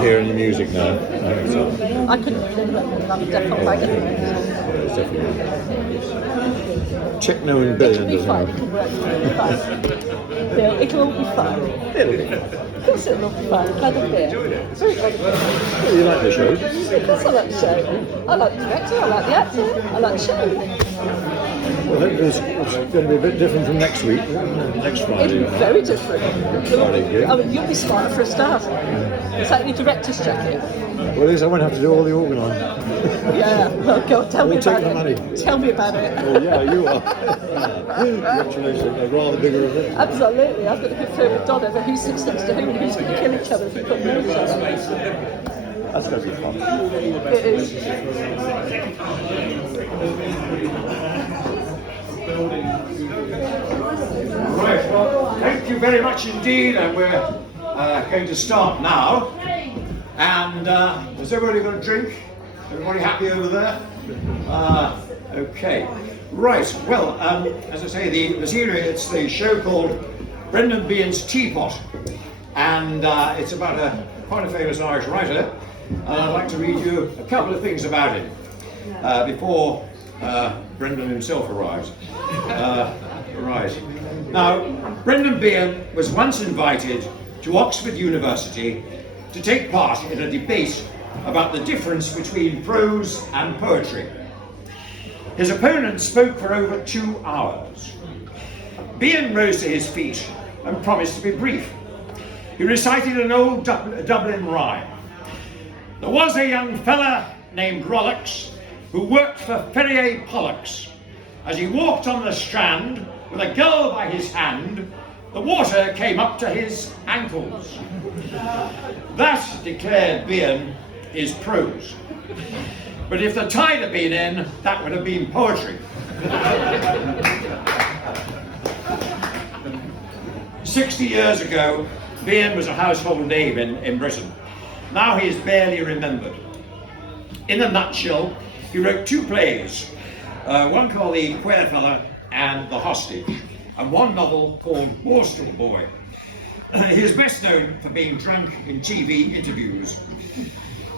hearing the music now. I couldn't live with I'm definitely like it. It's definitely techno and It'll Behan be fun. doesn't It'll all be fun. It'll be fun. Of course it'll all be fun. Glad of beer. Very glad of beer. Well, you like the show? Of course I like the show. I like the director, I like the actor, I like the show. Well, it's going to be a bit different from next week, next Friday. It'll be very different. Friday, yeah. I mean, you'll be smarter for a start. It's like your director's jacket. Well, it is, I won't have to do all the organising. Yeah, well, go on, tell me We'll take about the it. money. Tell me about it. Well, yeah, you are. Congratulations, a rather bigger event. Absolutely. I've got to confer with Don over who sits next to who and who's going to kill each other if we put them each other. That's going to be fun. It is. Right, well, thank you very much indeed, and we're going to start now. And has everybody got a drink? Everybody happy over there? Okay. Right, well, as I say, the series, it's the show called Brendan Behan's Teapot, and it's about quite a famous Irish writer. I'd like to read you a couple of things about him before Brendan himself arrives. Right. Now, Brendan Behan was once invited to Oxford University to take part in a debate about the difference between prose and poetry. His opponent spoke for over 2 hours. Behan rose to his feet and promised to be brief. He recited an old Dublin rhyme. There was a young fella named Rollocks who worked for Ferrier Pollux. As he walked on the strand with a girl by his hand, the water came up to his ankles. That, declared Behan, is prose. But if the tide had been in, that would have been poetry. 60 years ago, Behan was a household name in Britain. Now he is barely remembered. In a nutshell, he wrote 2 plays, one called The Queer Fella and The Hostage, and one novel called Borstal Boy. He is best known for being drunk in TV interviews.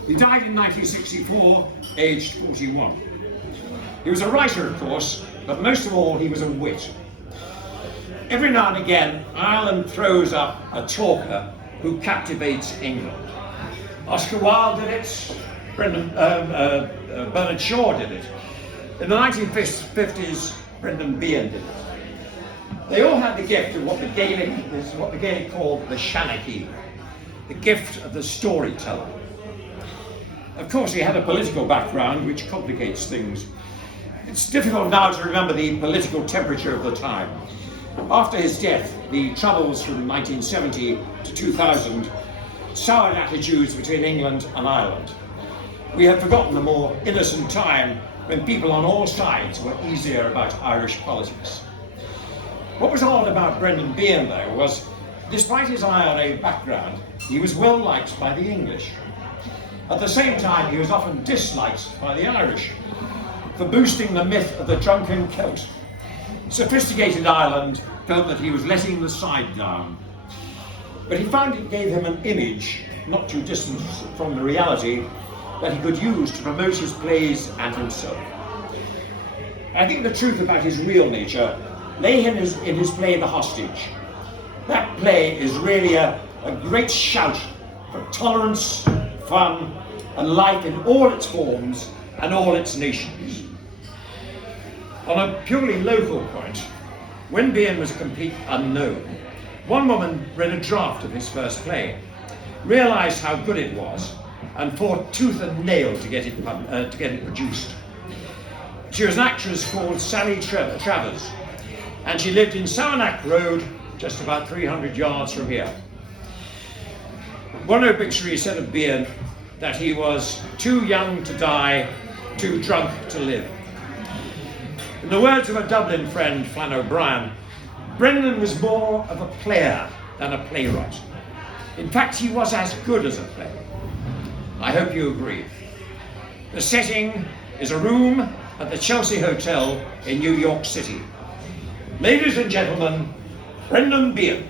He died in 1964, aged 41. He was a writer, of course, but most of all, he was a wit. Every now and again, Ireland throws up a talker who captivates England. Oscar Wilde did it, Bernard Shaw did it. In the 1950s, Brendan Behan did it. They all had the gift of what the Gaelic called the Shanachie, the gift of the storyteller. Of course, he had a political background, which complicates things. It's difficult now to remember the political temperature of the time. After his death, the troubles from 1970 to 2000 soured attitudes between England and Ireland. We have forgotten the more innocent time when people on all sides were easier about Irish politics. What was odd about Brendan Behan, though, was despite his IRA background, he was well liked by the English. At the same time, he was often disliked by the Irish for boosting the myth of the drunken Celt. Sophisticated Ireland felt that he was letting the side down. But he found it gave him an image, not too distant from the reality, that he could use to promote his plays and himself. I think the truth about his real nature lay in his play The Hostage. That play is really a great shout for tolerance, fun, and life in all its forms and all its nations. On a purely local point, when Behan was a complete unknown, one woman read a draft of his first play, realised how good it was, and fought tooth and nail to get it produced. She was an actress called Sally Travers, and she lived in Saranac Road, just about 300 yards from here. One obituary said of Behan that he was too young to die, too drunk to live. In the words of a Dublin friend, Flann O'Brien, Brendan was more of a player than a playwright. In fact, he was as good as a player. I hope you agree. The setting is a room at the Chelsea Hotel in New York City. Ladies and gentlemen, Brendan Behan.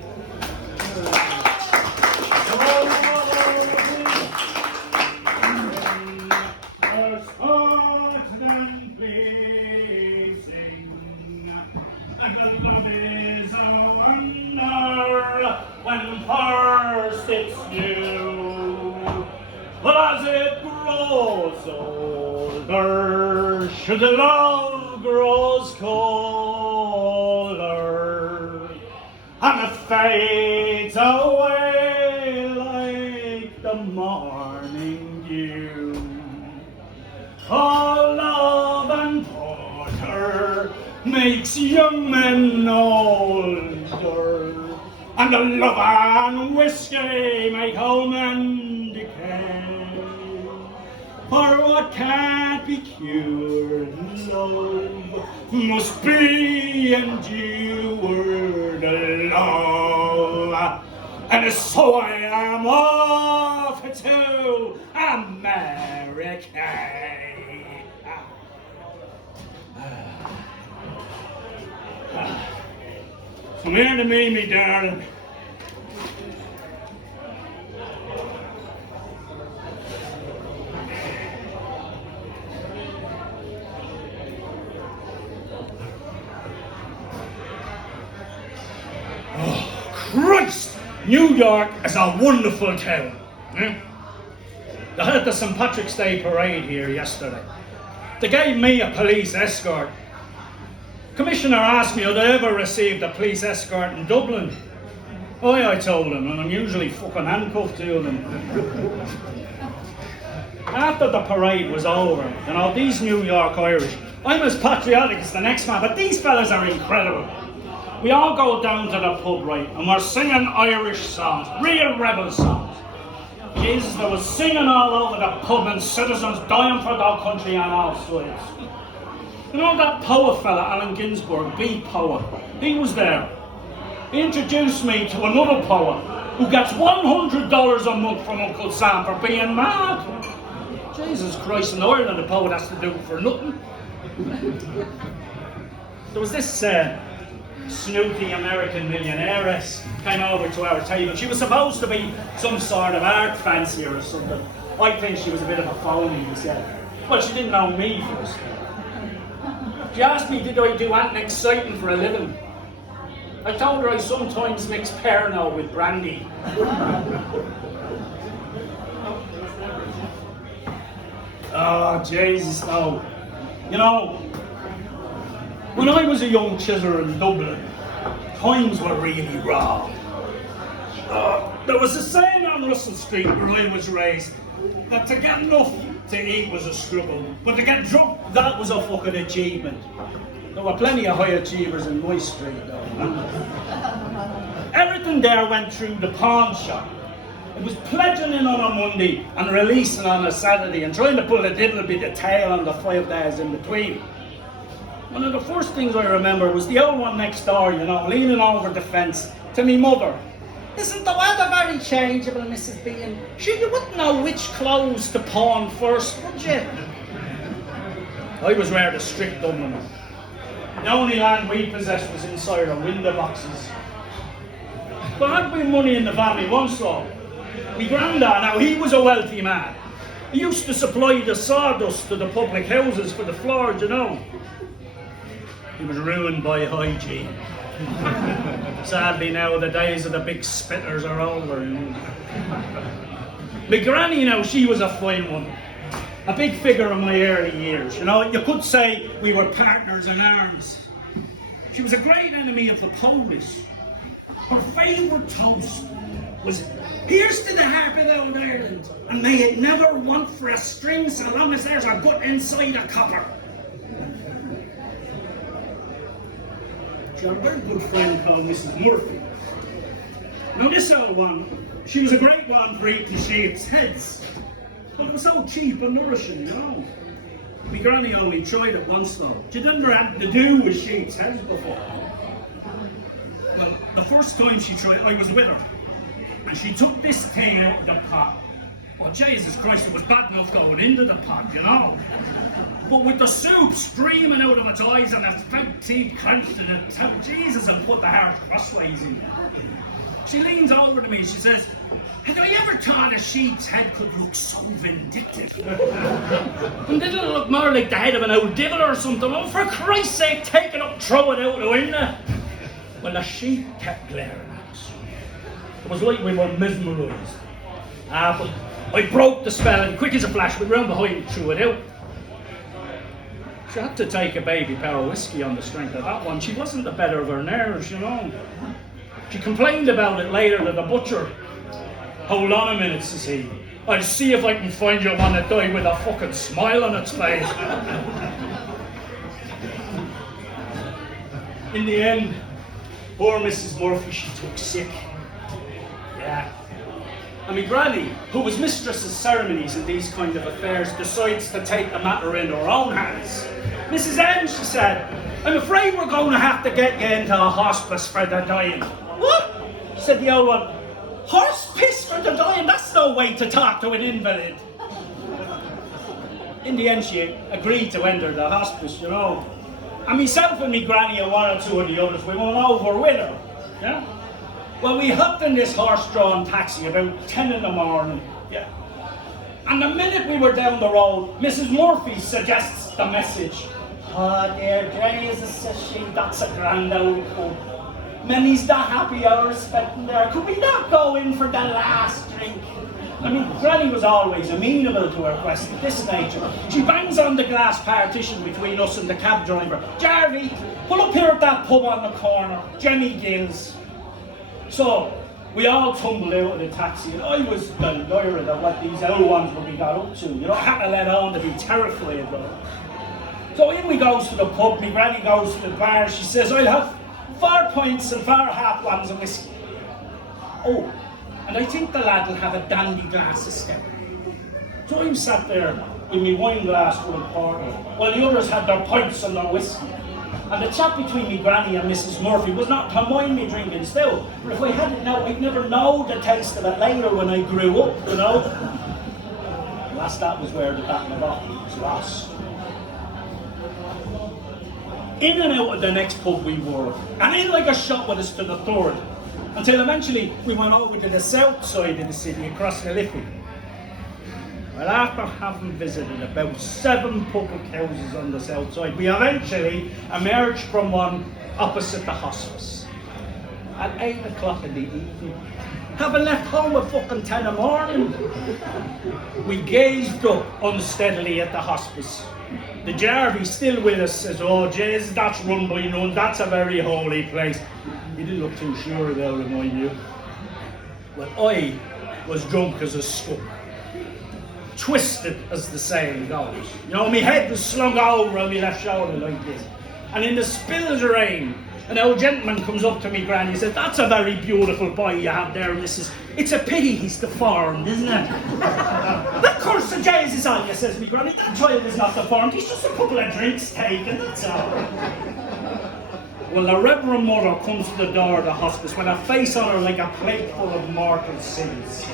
it's new. But as it grows older, should the love grows colder, and it fades away like the morning dew. Oh, love and porter makes young men older, and the love and whiskey make old men decay. For what can't be cured in love must be endured love. And so I am off to America. Come here to me, me darling. Oh, Christ! New York is a wonderful town. They had the St. Patrick's Day parade here yesterday. They gave me a police escort. Commissioner asked me, had I ever received a police escort in Dublin? Oh, I told him, and I'm usually fucking handcuffed to them. After the parade was over, these New York Irish, I'm as patriotic as the next man, but these fellas are incredible. We all go down to the pub, right, and we're singing Irish songs, real rebel songs. Jesus, there was singing all over the pub and citizens dying for their country on all sides. You know that poet fella, Allen Ginsberg, beat poet, he was there. He introduced me to another poet who gets $100 a month from Uncle Sam for being mad. Jesus Christ, in Ireland the poet has to do it for nothing. There was this snooty American millionairess came over to our table. She was supposed to be some sort of art fancier or something. I think she was a bit of a phony, he said. Well, she didn't know me first. She asked me, did I do anything exciting for a living? I told her I sometimes mix Pernod with brandy. Oh, Jesus, no. You know, when I was a young chiseler in Dublin, times were really raw. There was a saying on Russell Street where I was raised that to get enough to eat was a struggle, but to get drunk, that was a fucking achievement. There were plenty of high achievers in my street though. Everything there went through the pawn shop. It was pledging in on a Monday and releasing on a Saturday and trying to pull a little bit of tail on the 5 days in between. One of the first things I remember was the old one next door, leaning over the fence to me mother. Isn't the weather very changeable, Mrs. Behan? Sure, you wouldn't know which clothes to pawn first, would you? I was rather strict Dubliner. The only land we possessed was inside our window boxes. There had been money in the family once though. My granddad, now he was a wealthy man. He used to supply the sawdust to the public houses for the floor, He was ruined by hygiene. Sadly now the days of the big spitters are over. My granny she was a fine woman. A big figure in my early years, You could say we were partners in arms. She was a great enemy of the Polish. Her favourite toast was, "Here's to the harp of old Ireland, and may it never want for a string so long as there's a gut inside a copper." She had a very good friend called Mrs. Murphy. Now this old one, she was a great one for eating sheep's heads. But it was so cheap and nourishing, My granny only tried it once though. She didn't have anything to do with sheep's heads before. Well, the first time she tried, I was with her. And she took this thing out of the pot. Well, Jesus Christ, it was bad enough going into the pot, But with the soup streaming out of its eyes and the fake teeth clenched in it, Jesus, it put the heart crossways in. She leans over to me and she says, "Had I ever thought a sheep's head could look so vindictive? And didn't it look more like the head of an old devil or something? Oh, for Christ's sake, take it up, throw it out the window." Well, the sheep kept glaring at us. There was like we were mesmerised. But I broke the spell and quick as a flash went round behind and threw it out. She had to take a baby power whiskey on the strength of that one. She wasn't the better of her nerves, you know. She complained about it later to the butcher. Hold on a minute, says he. I'll see if I can find you one that died with a fucking smile on its face. In the end, poor Mrs. Murphy, she took sick. Yeah. And my granny, who was mistress of ceremonies in these kind of affairs, decides to take the matter in her own hands. Mrs. M, she said, I'm afraid we're going to have to get you into a hospice for the dying. What? Said the old one. Horse piss for the dying? That's no way to talk to an invalid. In the end, she agreed to enter the hospice, you know. And myself and me granny and one or two of the others, we went over with her. Yeah? Well, we hopped in this horse-drawn taxi about 10 in the morning. Yeah. And the minute we were down the road, Mrs. Murphy suggests the message. Oh dear, Jesus, says she, that's a grand old pub. Many's the happy hour spent there. Could we not go in for the last drink? I mean, Granny was always amenable to a request of this nature. She bangs on the glass partition between us and the cab driver. Jarvey, pull up here at that pub on the corner. Jenny Gills. So, we all tumbled out of the taxi, and I was delighted at what these old ones would be got up to. You know, I had to let on to be terrified though. So in we goes to the pub, my granny goes to the bar, she says, I'll have 4 pints and 4 half ones of whiskey. Oh, and I think the lad will have a dandy glass of stout. So I'm sat there with my wine glass full of porter, while the others had their pints and their whiskey. And the chat between me granny and Mrs. Murphy was not to mind me drinking still. But if I hadn't known, I'd never know the taste of it later when I grew up, you know. Alas, that was where the battle of Ockley was lost. In and out of the next pub we were, and in like a shot with us to the third, until eventually we went over to the south side of the city, across the Liffey. Well, after having visited about 7 public houses on the south side, we eventually emerged from one opposite the hospice. At 8 o'clock in the evening, having left home at fucking 10 in the morning, we gazed up unsteadily at the hospice. The Jarvey, still with us, says, oh, jeez, that's run by nuns, that's a very holy place. He didn't look too sure about it, mind you. Well, I was drunk as a skunk. Twisted, as the saying goes. You know, my head was slung over on my left shoulder like this. And in the spills of rain, an old gentleman comes up to me, granny, and says, that's a very beautiful boy you have there, missus. It's a pity he's deformed, isn't it? The curse of Jesus on you, says me granny. That child is not deformed, he's just a couple of drinks taken, that's all. Well, the Reverend Mother comes to the door of the hospice with a face on her like a plate full of mortal sins.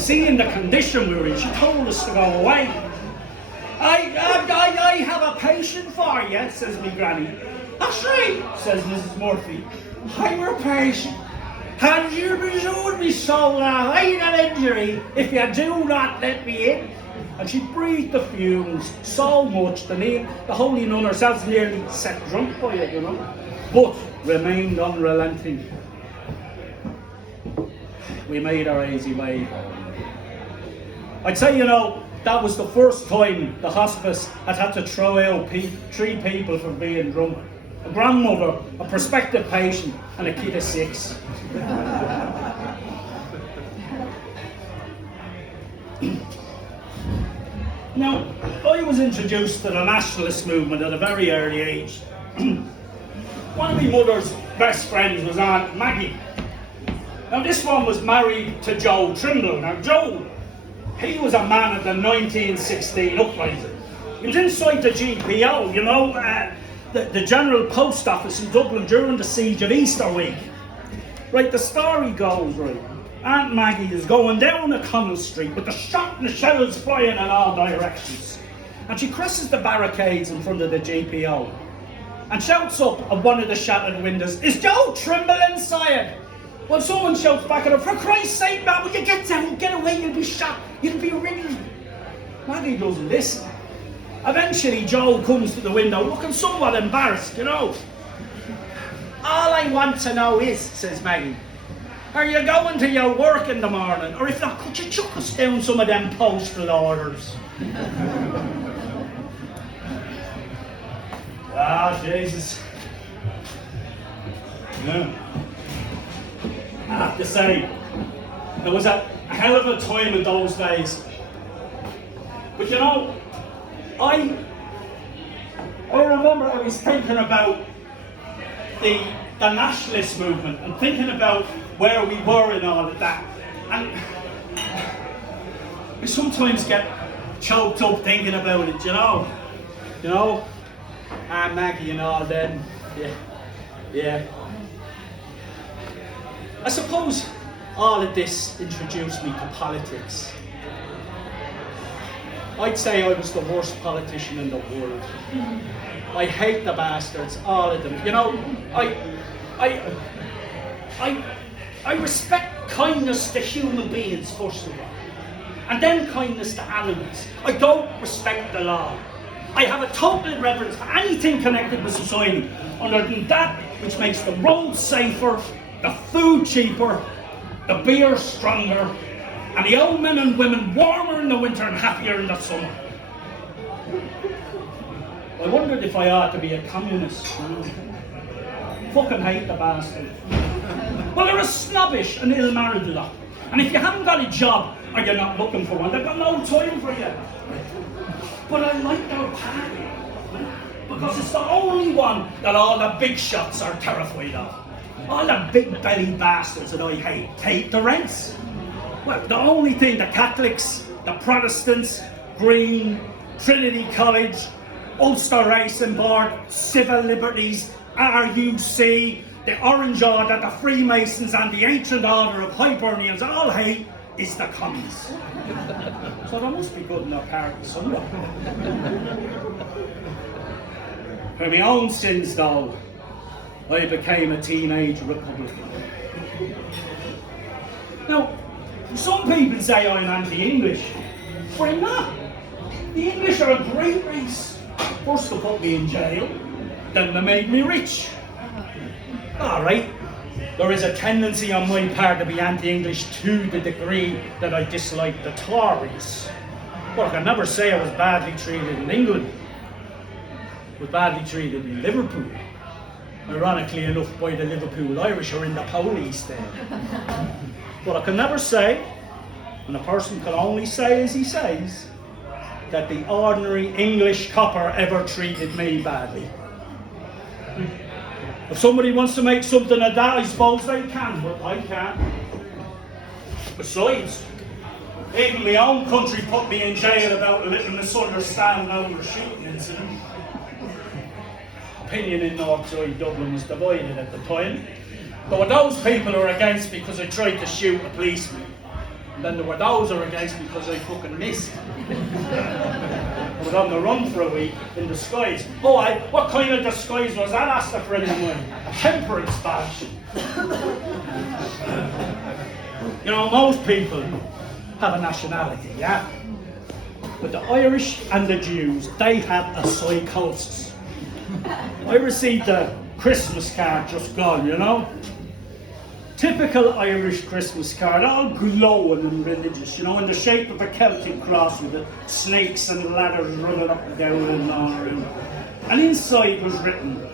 Seeing the condition we were in, she told us to go away. I have a patient for you, says me granny. That's right, says Mrs. Murphy. I'm your patient. And you presume me so that I ain't an injury if you do not let me in. And she breathed the fumes so much the holy nun herself nearly set drunk by it, you know, but remained unrelenting. We made our easy way home. I'd say, you know, that was the first time the hospice had to throw out 3 people for being drunk. A grandmother, a prospective patient, and a kid of 6. Now, I was introduced to the nationalist movement at a very early age. One of my mother's best friends was Aunt Maggie. Now, this one was married to Joe Trimble. Now, Joe, he was a man of the 1916 uprising. He was inside the GPO, you know, the General Post Office in Dublin during the siege of Easter week. Right, the story goes, right, Aunt Maggie is going down O'Connell Street with the shot and the shells flying in all directions. And she crosses the barricades in front of the GPO and shouts up at one of the shattered windows, is Joe Trimble inside? Well, someone shouts back at her, for Christ's sake, man, will you get down, get away, you'll be shot, you'll be riddled. Maggie doesn't listen. Eventually, Joe comes to the window, looking somewhat embarrassed, you know. All I want to know is, says Maggie, Are you going to your work in the morning? Or if not, could you chuck us down some of them postal orders? Ah, Jesus. Yeah. I have to say, there was a hell of a time in those days. But you know, I remember I was thinking about the nationalist movement and thinking about where we were in all of that. And I sometimes get choked up thinking about it, you know. You know, Aunt Maggie and all them. Yeah. I suppose all of this introduced me to politics. I'd say I was the worst politician in the world. I hate the bastards, all of them. You know, I respect kindness to human beings first of all, and then kindness to animals. I don't respect the law. I have a total reverence for anything connected with society, other than that which makes the roads safer, the food cheaper, the beer stronger, and the old men and women warmer in the winter and happier in the summer. I wondered if I ought to be a communist. Fucking hate the bastard. Well, they're a snobbish and ill-married lot. And if you haven't got a job or you're not looking for one, they've got no time for you. But I like their party because it's the only one that all the big shots are terrified of. All the big belly bastards that I hate the rents. Well, the only thing the Catholics, the Protestants, Green, Trinity College, Ulster Racing Board, Civil Liberties, RUC, the Orange Order, the Freemasons and the Ancient Order of Hibernians all hate is the commies. So there must be good in their party somewhere. For my own sins though, I became a teenage Republican. Now, some people say I'm anti-English, but I'm not. The English are a great race. First they put me in jail, then they made me rich. Alright, there is a tendency on my part to be anti-English to the degree that I dislike the Tories. But I can never say I was badly treated in England. I was badly treated in Liverpool. Ironically enough, by the Liverpool Irish are in the police there. But I can never say, and a person can only say as he says, that the ordinary English copper ever treated me badly. If somebody wants to make something of that, I suppose they can, but I can't. Besides, even my own country put me in jail about a little misunderstanding over a shooting incident. Opinion in Northside Dublin was divided at the time. There were those people who were against me because I tried to shoot a policeman. And then there were those who were against me because I fucking missed. I was on the run for a week in disguise. Oh, what kind of disguise was that? Asked a friend of mine. A temperance badge. You know, most people have a nationality, yeah? But the Irish and the Jews, they have a psychosis. I received a Christmas card just gone, you know? Typical Irish Christmas card, all glowing and religious, you know, in the shape of a Celtic cross with the snakes and ladders running up and down and on. And inside was written,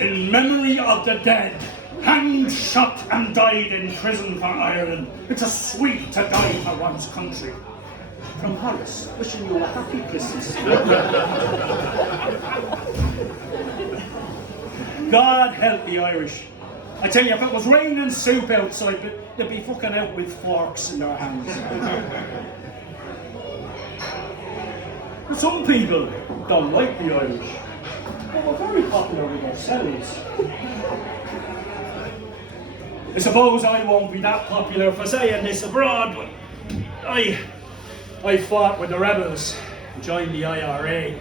"In memory of the dead, hanged, shot and died in prison for Ireland. It's a sweet to die for one's country. From Horace, wishing you a happy Christmas." God help the Irish. I tell you, if it was raining soup outside, they'd be fucking out with forks in their hands. Some people don't like the Irish, but we're very popular with ourselves. I suppose I won't be that popular for saying this abroad, but I fought with the rebels, joined the IRA.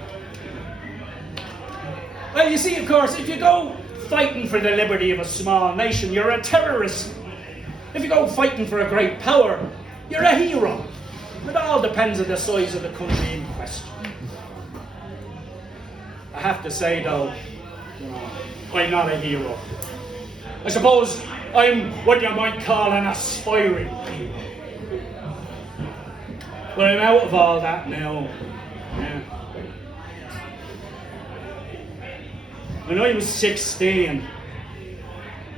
Well, you see, of course, if you go fighting for the liberty of a small nation, you're a terrorist. If you go fighting for a great power, you're a hero. It all depends on the size of the country in question. I have to say, though, I'm not a hero. I suppose I'm what you might call an aspiring peer. But I'm out of all that now. Yeah. When I was 16,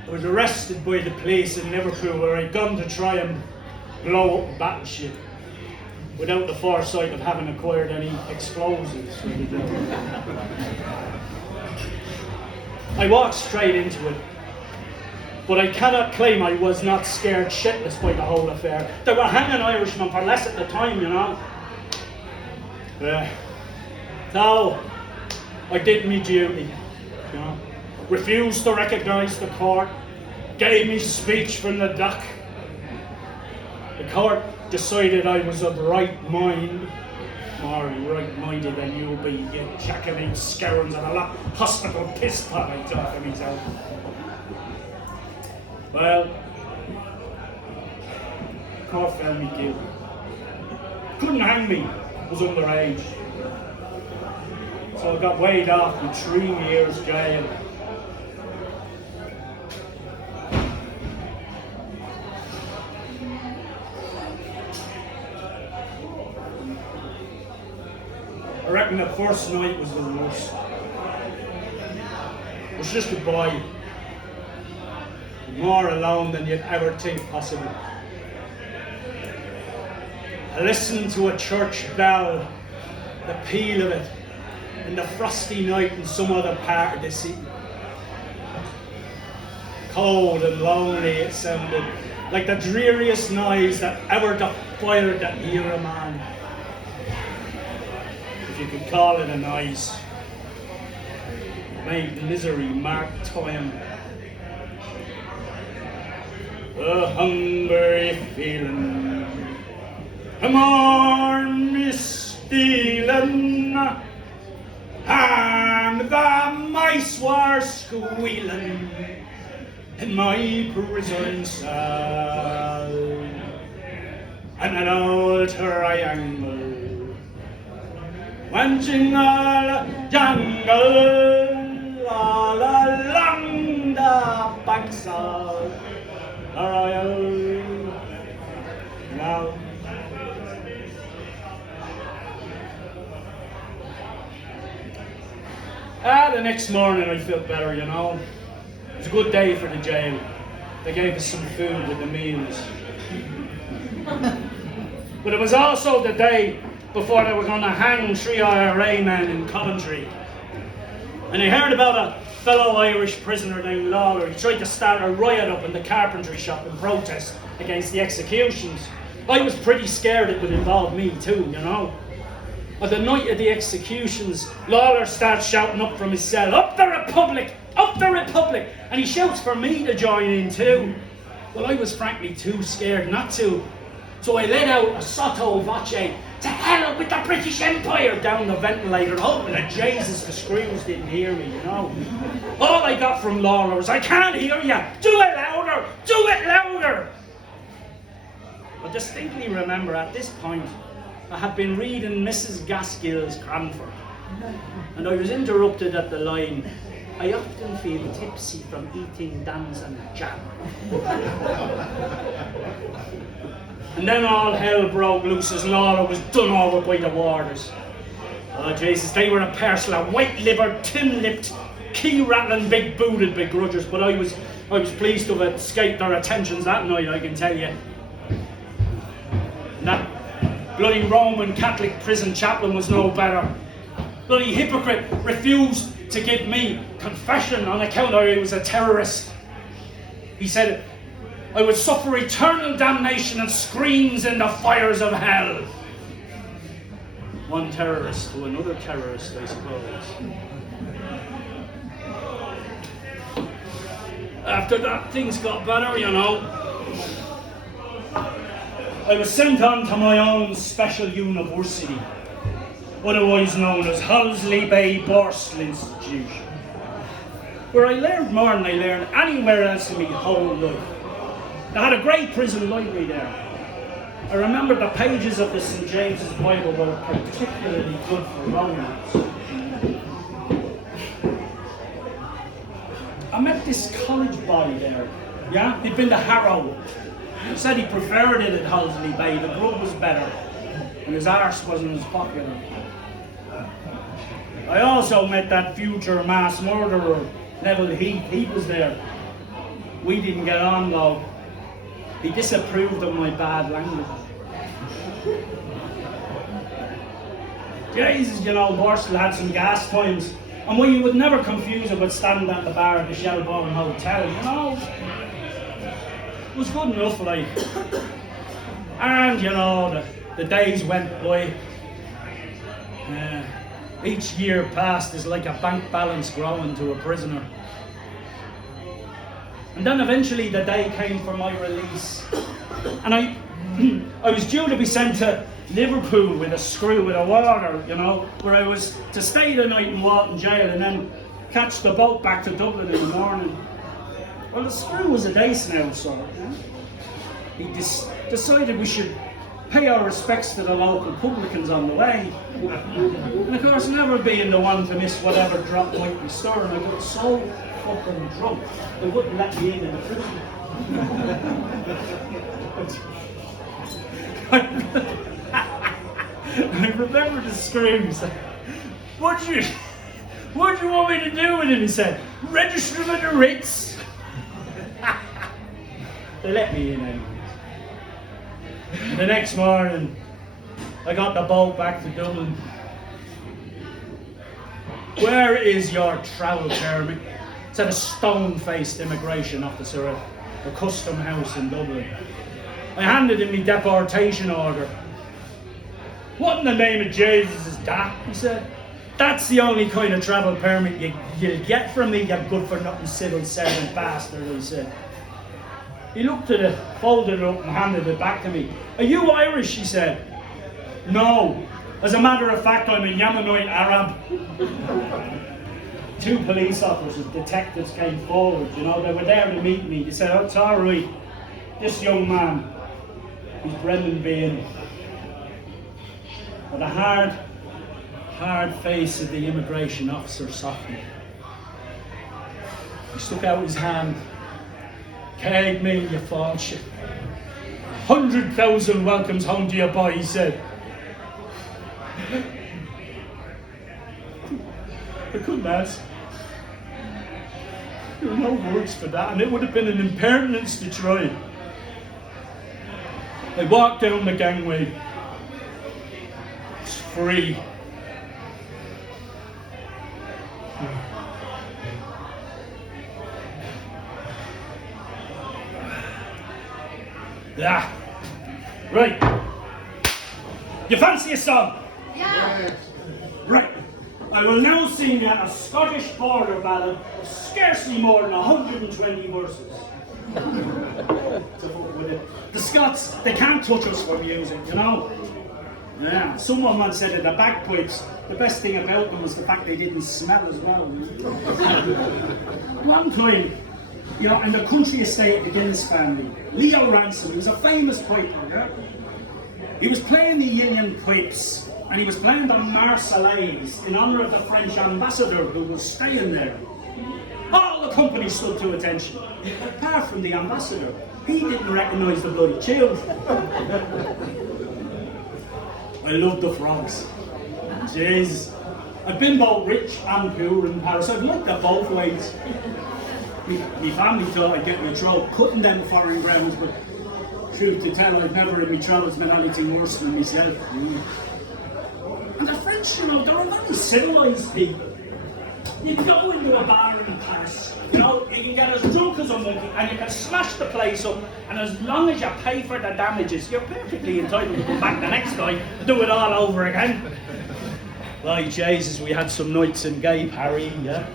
I was arrested by the police in Liverpool where I'd gone to try and blow up a battleship without the foresight of having acquired any explosives. I walked straight into it, but I cannot claim I was not scared shitless by the whole affair. They were hanging Irishmen for less at the time, you know. So, I did my duty, you know. Refused to recognise the court, gave me speech from the dock. The court decided I was of right mind, more right-minded than you'll be, you jackanapes, scourings and a lot hospital piss pot, I thought to myself. Well, the court found me guilty. Couldn't hang me, was underage. So I got weighed off with 3 years jail. I reckon the first night was the worst. It was just a boy, more alone than you'd ever think possible. I listened to a church bell, the peal of it, in the frosty night in some other part of the city. Cold and lonely it sounded, like the dreariest noise that ever defiled the ear of man. If you could call it a noise. It made misery mark time. A hungry feeling, a morn stealing, and the mice were squealing in my prison cell. And an old triangle went jingle jangle all along the banks of the Royal Canal. The next morning I felt better, you know. It was a good day for the jail. They gave us some food with the meals. But it was also the day before they were going to hang 3 IRA men in Coventry. And I heard about a fellow Irish prisoner named Lawler. He tried to start a riot up in the carpentry shop in protest against the executions. I was pretty scared it would involve me too, you know. On the night of the executions, Lawler starts shouting up from his cell, "Up the Republic! Up the Republic!" And he shouts for me to join in too. Well, I was frankly too scared not to. So I let out a sotto voce, "To hell with the British Empire," down the ventilator, hoping that Jesus the screws didn't hear me, you know. All I got from Lawler was, "I can't hear you! Do it louder! Do it louder!" I distinctly remember at this point, I had been reading Mrs. Gaskell's Cranford, and I was interrupted at the line, "I often feel tipsy from eating damson jam." And then all hell broke loose as Lawler was done over by the warders. Oh Jesus, they were a parcel of white-livered, tin-lipped, key-rattling, big-booted begrudgers, but I was pleased to have escaped their attentions that night, I can tell you. And that bloody Roman Catholic prison chaplain was no better. Bloody hypocrite refused to give me confession on account I was a terrorist. He said I would suffer eternal damnation and screams in the fires of hell. One terrorist to another terrorist, I suppose. After that, things got better, you know. I was sent on to my own special university, otherwise known as Hulsley Bay Borstal Institution, where I learned more than I learned anywhere else in my whole life. They had a great prison library there. I remember the pages of the St. James's Bible were particularly good for romance. I met this college boy there Yeah, he'd been to Harrow. He said he preferred it at Hollsley Bay. The grub was better, and his arse wasn't as popular. I also met that future mass murderer, Neville Heath. He was there. We didn't get on though. He disapproved of my bad language. Jesus, you know, Borstal had some gas times. And well, you would never confuse it with standing at the bar at the Shelbourne Hotel, you know. It was good enough, like. And, you know, the days went by. Each year passed is like a bank balance growing to a prisoner. And then eventually the day came for my release. And I was due to be sent to Liverpool with a screw with a water, you know, where I was to stay the night in Walton jail and then catch the boat back to Dublin in the morning. Well, the screw was a day snout, so he decided we should pay our respects to the local publicans on the way. And of course, never being the one to miss whatever drop might be stirring, I got so fucking drunk they wouldn't let me in the prison. I remember the screams. What do you want me to do with him? He said, register him at the Ritz. They let me in anyway. The next morning, I got the boat back to Dublin. Where is your travel permit? Said a stone-faced immigration officer at the custom house in Dublin. I handed him my deportation order. What in the name of Jesus is that? He said. That's the only kind of travel permit you'll get from me, you good-for-nothing civil servant bastard, he said. He looked at it, folded it up and handed it back to me. Are you Irish? He said. No. As a matter of fact, I'm a Yemenite Arab. Two police officers, detectives came forward, you know, they were there to meet me. They said, oh, it's all right. This young man, he's Brendan Behan. But the hard face of the immigration officer softened. He stuck out his hand. Caig me, you false. 100,000 welcomes home to your boy, he said. I couldn't ask. There were no words for that, and it would have been an impertinence to try. I walked down the gangway. It's free. Yeah. Right. You fancy a song? Yeah. Right. I will now sing you a Scottish border ballad of scarcely more than 120 verses. The Scots, they can't touch us for music, you know? Yeah. Someone once said that the bagpipes, the best thing about them was the fact they didn't smell as well. One time, you know, in the country estate of the Guinness family, Leo Ransom, he was a famous piper, yeah? He was playing the Union pipes, and he was playing the Marseillaise in honour of the French ambassador who was staying there. All the company stood to attention, apart from the ambassador. He didn't recognise the bloody tune. I love the frogs. Jeez. I've been both rich and poor in Paris. I've looked at both ways. My family thought I'd get my throat cutting them foreign grounds, but truth to tell, I've never in my travels met anything worse than myself. And the French, you know, they're a very civilised people. You can go into a bar in Paris, you know, you can get as drunk as a monkey and you can smash the place up, and as long as you pay for the damages, you're perfectly entitled to come back the next night and do it all over again. Like Jesus, we had some nights in Gay Paris, yeah.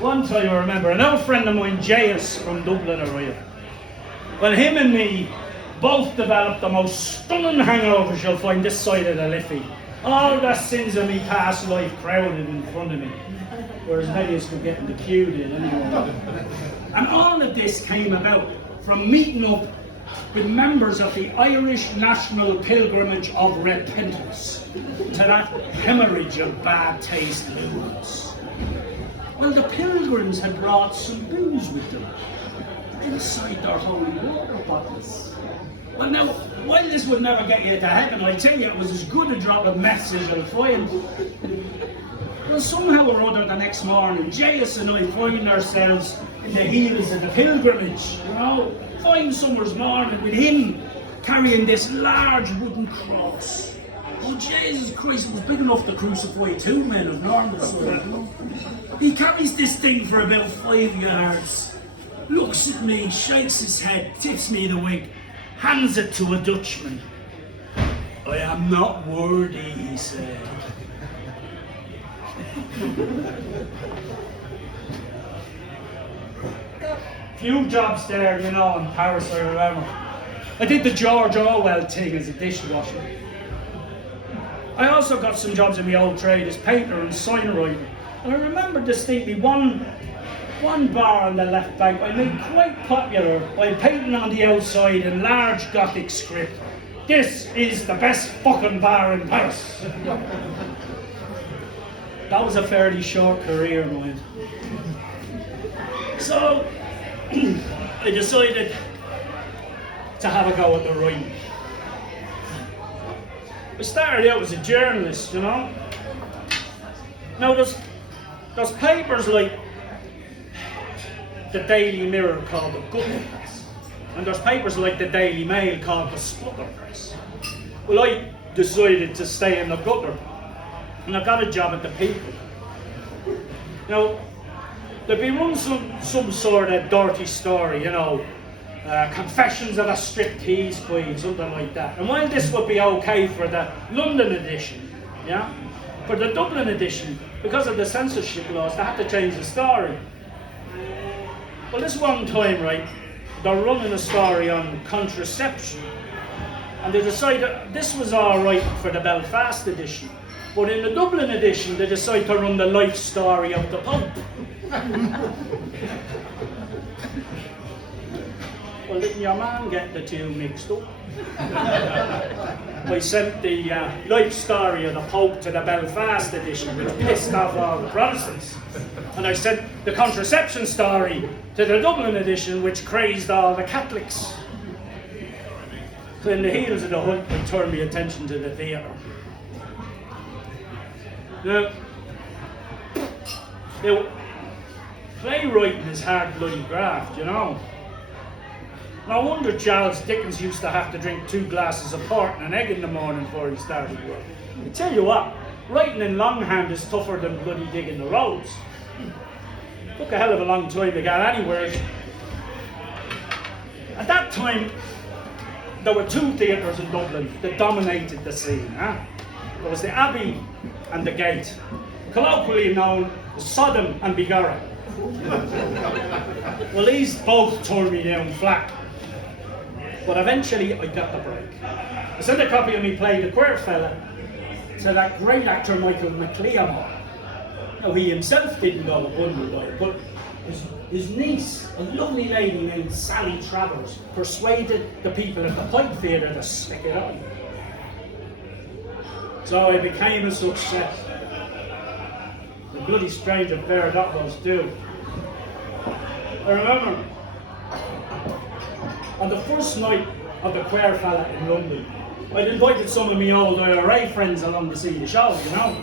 One time I remember, an old friend of mine, J.S. from Dublin arrived. Well, him and me both developed the most stunning hangovers you'll find this side of the Liffey. All the sins of me past life crowded in front of me, whereas many of us were getting the queued in anyway. And all of this came about from meeting up with members of the Irish National Pilgrimage of Repentance to that hemorrhage of bad taste loons. Well, the pilgrims had brought some booze with them inside their holy water bottles. Well, now, while this would never get you to heaven, I tell you, it was as good a drop of mess as you'll find. Well, somehow or other the next morning, J.S. and I find ourselves in the heels of the pilgrimage, you know, fine summer's morning with him carrying this large wooden cross. Oh, Jesus Christ, it was big enough to crucify two men of normal size, you know. He carries this thing for about 5 yards, looks at me, shakes his head, tips me the wink, hands it to a Dutchman. I am not worthy, he said. Few jobs there, you know, in Paris, I remember. I did the George Orwell thing as a dishwasher. I also got some jobs in my old trade as painter and sign writer. And I remember distinctly one bar on the left bank I made quite popular by painting on the outside in large Gothic script, "This is the best fucking bar in Paris." That was a fairly short career, mind. So, I decided to have a go at the writing. I started out as a journalist, you know. Now there's papers like the Daily Mirror called the Gutter Press, and there's papers like the Daily Mail called the Sputter Press. Well, I decided to stay in the gutter, and I got a job at the People. Now, there'd be run some sort of dirty story, you know, confessions of a striptease queen, something like that. And while this would be okay for the London edition, yeah, for the Dublin edition, because of the censorship laws, they had to change the story. Well, this one time, right, they're running a story on contraception, and they decided this was all right for the Belfast edition, but in the Dublin edition, they decided to run the life story of the Pope. Well, didn't your man get the two mixed up? I sent the life story of the Pope to the Belfast edition, which pissed off all the Protestants. And I sent the contraception story to the Dublin edition, which crazed all the Catholics. So in the heels of the hunt, I turned my attention to the theatre. Now, playwriting is hard bloody graft, you know. No wonder Charles Dickens used to have to drink 2 glasses of port and an egg in the morning before he started work. I tell you what, writing in longhand is tougher than bloody digging the roads. Took a hell of a long time to get anywhere. At that time, there were 2 theatres in Dublin that dominated the scene. There was the Abbey and the Gate, colloquially known as Sodom and Begorra. Well, these both tore me down flat. But eventually I got the break. I sent a copy of me play The Queer Fella to that great actor Michael McLeod. Now he himself didn't go underdog, but his niece, a lovely lady named Sally Travers, persuaded the people at the Pipe Theatre to stick it on. So I became a success. The bloody strange affair that was too. I remember on the first night of the Queer Fella in London, I'd invited some of my old IRA friends along to see the show, you know.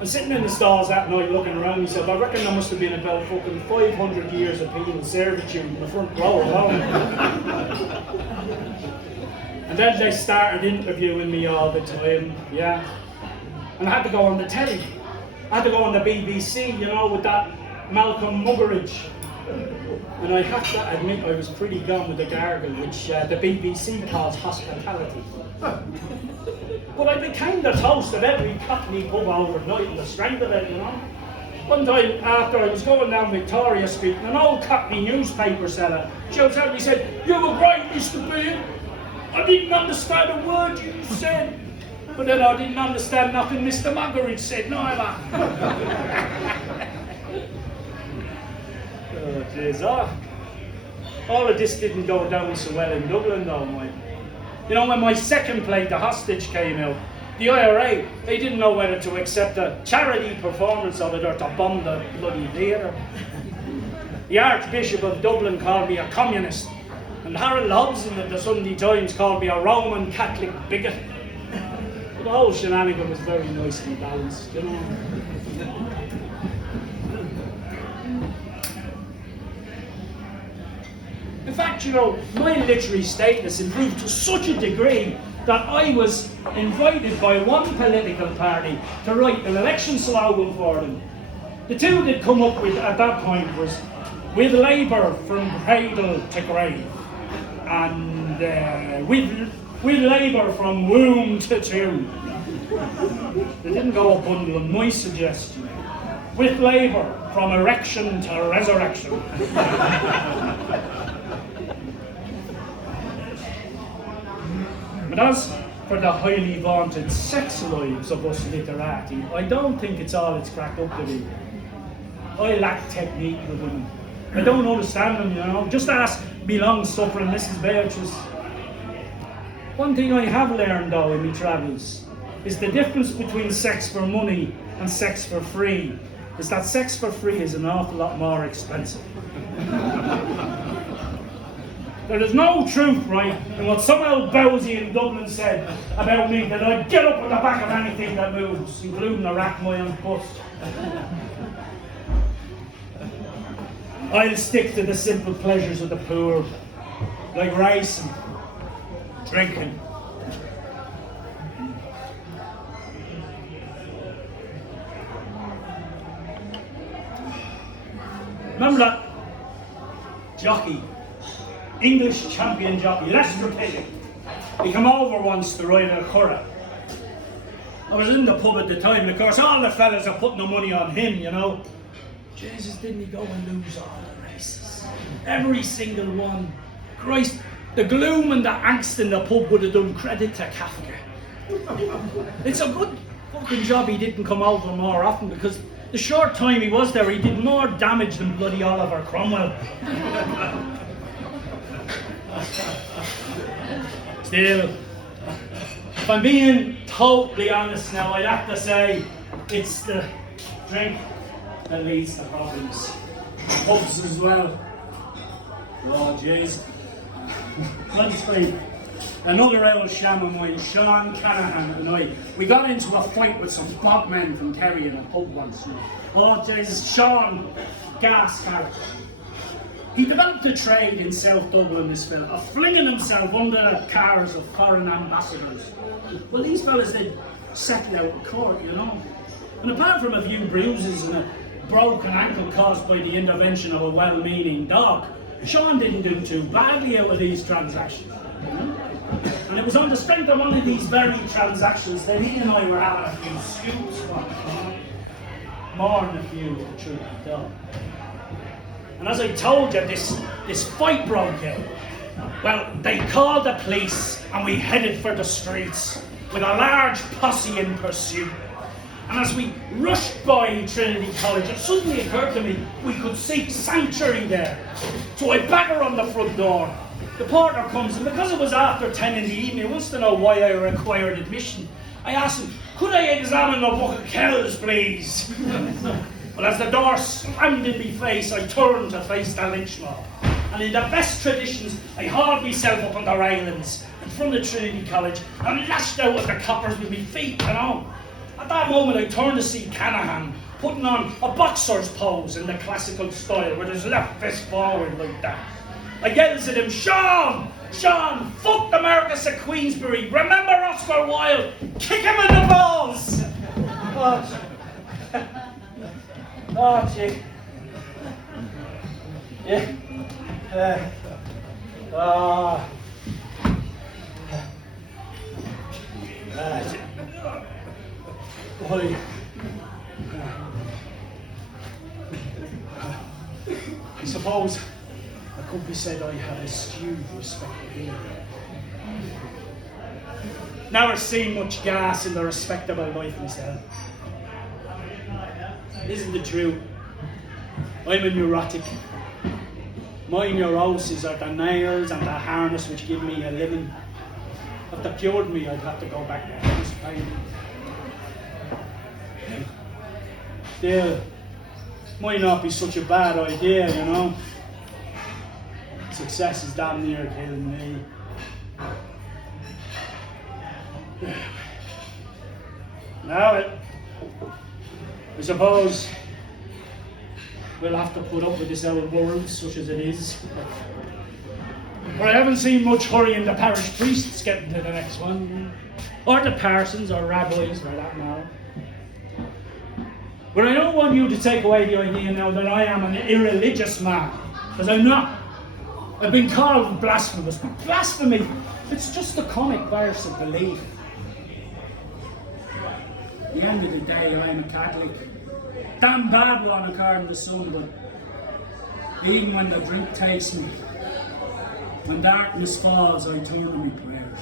And sitting in the stalls that night looking around myself, I reckon there must have been about fucking 500 years of penal servitude in the front row alone. And then they started interviewing me all the time, yeah. And I had to go on the telly. I had to go on the BBC, you know, with that Malcolm Muggeridge. And I have to admit I was pretty gone with the gargle, which the BBC calls hospitality. But I became the toast of every Cockney pub overnight in the strength of it, you know. One time after I was going down Victoria Street, and an old Cockney newspaper seller shouts out and he said, "You were right, Mr. Behan. I didn't understand a word you said." But then I didn't understand nothing Mr. Muggeridge said neither. Oh, jeez. All of this didn't go down so well in Dublin though, mate. You know, when my second play, The Hostage, came out, The IRA, they didn't know whether to accept a charity performance of it or to bomb the bloody theatre. The Archbishop of Dublin called me a communist, and Harold Hobson of the Sunday Times called me a Roman Catholic bigot. But the whole shenanigan was very nicely balanced, you know. In fact, you know, my literary status improved to such a degree that I was invited by one political party to write an election slogan for them. The two they'd come up with at that point was, "With Labour from cradle to grave," and with Labour from womb to tomb. They didn't go a bundle on my suggestion. "With Labour from erection to resurrection." But as for the highly vaunted sex lives of us literati, I don't think it's all it's cracked up to be. I lack technique with women. I don't understand them, you know. Just ask me long-suffering Mrs. Beatrice. One thing I have learned, though, in my travels is the difference between sex for money and sex for free is that sex for free is an awful lot more expensive. There is no truth, right, in what some old bowsy in Dublin said about me, that I'd get up at the back of anything that moves, including a rat my own bust. I'll stick to the simple pleasures of the poor, like racing, drinking. Remember that jockey? English champion jockey, Lester Piggott. He came over once to ride a curragh. I was in the pub at the time, and of course all the fellas are putting their money on him, you know. Jesus, didn't he go and lose all the races? Every single one. Christ, the gloom and the angst in the pub would have done credit to Kafka. It's a good fucking job he didn't come over more often, because the short time he was there, he did more damage than bloody Oliver Cromwell. Still, if I'm being totally honest now, I'd have to say it's the drink that leads to problems. Pubs as well. Oh, jeez. Let's see. Another old sham of mine, Sean Canahan and I, we got into a fight with some bogmen from Kerry in a pub once. Oh, Jesus, Sean, gas character. He developed a trade in South Dublin, this fella, of flinging himself under the cars of foreign ambassadors. Well, these fellas, they'd settle out in court, you know. And apart from a few bruises and a broken ankle caused by the intervention of a well-meaning dog, Sean didn't do too badly out of these transactions, you know. And it was on the strength of one of these very transactions that he and I were having a few scoops from, you know. More than a few, the truth be told. And as I told you, this fight broke out. Well, they called the police and we headed for the streets with a large posse in pursuit. And as we rushed by Trinity College, it suddenly occurred to me we could seek sanctuary there. So I batter on the front door. The porter comes, and because it was after 10 in the evening, he wants to know why I required admission. I asked him, could I examine the book of kells, please? Well, as the door slammed in my face, I turned to face the lynch mob. And in the best traditions, I hauled myself up on the railings in front of Trinity College and lashed out at the coppers with my feet, you know. At that moment, I turned to see Canahan putting on a boxer's pose in the classical style with his left fist forward like that. I yells at him, Sean, fuck the Marquess of Queensberry, remember Oscar Wilde, kick him in the balls! Oh, gee. Yeah. I suppose it could be said I have eschewed respect for him. Never seen much gas in the respectable life myself. Isn't it true? I'm a neurotic. My neuroses are the nails and the harness which give me a living. If they cured me, I'd have to go back to house pain. Still, might not be such a bad idea, you know. Success is damn near killing me. Now, I suppose we'll have to put up with this old world, such as it is. But I haven't seen much hurry in the parish priests getting to the next one, or the parsons, or rabbis, for that matter. But I don't want you to take away the idea now that I am an irreligious man, because I'm not. I've been called blasphemous. Blasphemy, it's just a comic verse of belief. At the end of the day, I'm a Catholic. Damn bad one according to some, but even when the drink takes me, when darkness falls, I turn to my prayers.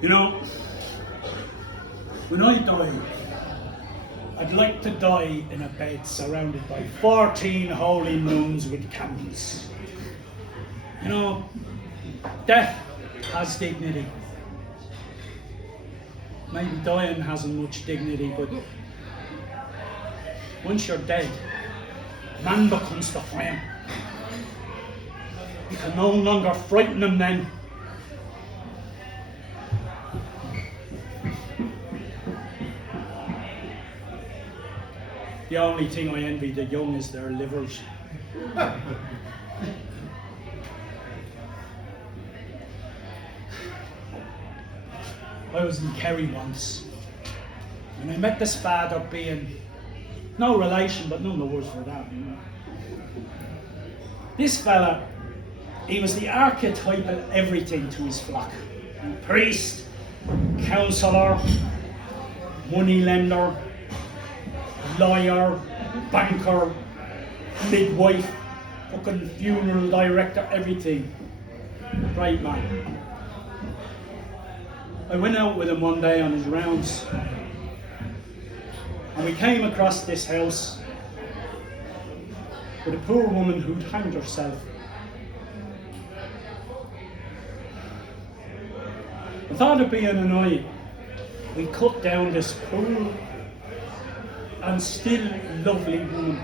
You know, when I die, I'd like to die in a bed surrounded by 14 holy nuns with candles. You know, death has dignity. Maybe dying hasn't much dignity, but once you're dead, man becomes the flame. You can no longer frighten them then. The only thing I envy the young is their livers. I was in Kerry once, and I met this father Behan, no relation, but none the worse for that, you know. This fella, he was the archetype of everything to his flock. Priest, counsellor, moneylender, lawyer, banker, midwife, fucking funeral director, everything. Great man. I went out with him one day on his rounds, and we came across this house with a poor woman who'd hanged herself. The Father Behan and I, we cut down this poor and still lovely woman,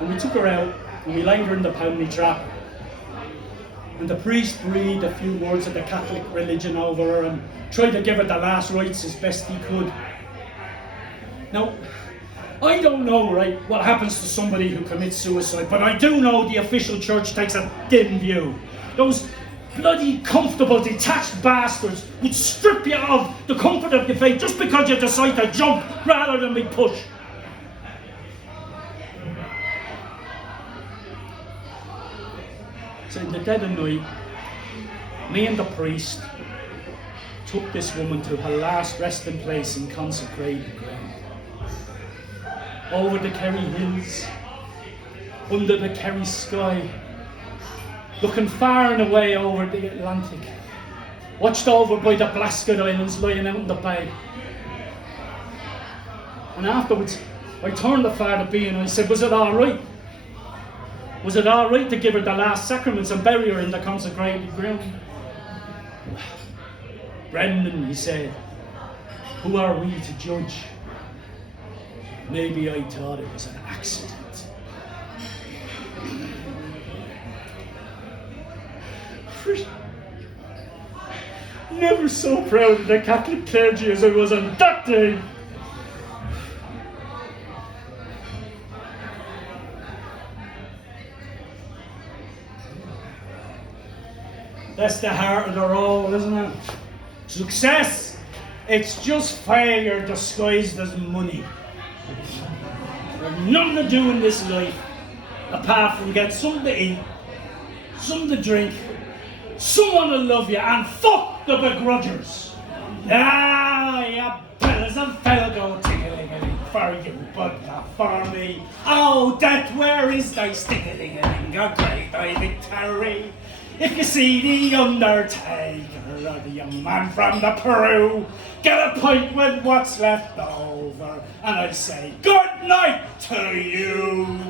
and we took her out and we laid her in the pony trap. And the priest breathed a few words of the Catholic religion over her and tried to give her the last rites as best he could. Now, I don't know, right, what happens to somebody who commits suicide, but I do know the official church takes a dim view. Those bloody comfortable, detached bastards would strip you of the comfort of your faith just because you decide to jump rather than be pushed. So in the dead of night, me and the priest took this woman to her last resting place in consecrated ground. Over the Kerry hills, under the Kerry sky, looking far and away over the Atlantic, watched over by the Blasket Islands lying out in the bay. And afterwards, I turned to Father B and I said, was it all right? Was it all right to give her the last sacraments and bury her in the consecrated ground? Brendan, he said, who are we to judge? Maybe I thought it was an accident. Never so proud of the Catholic clergy as I was on that day. That's the heart of the role, isn't it? Success, it's just failure disguised as money. There's nothing to do in this life apart from get something to eat, something to drink, someone to love you, and fuck the begrudgers. Ah, yeah, bells and fell go ting-a-ling-a-ling for you, but not for me. Oh, death, where is thy stick-a-ling-a-ling, a great thy victory? If you see the Undertaker or the young man from the Peru, get a pint with what's left over, and I'll say good night to you.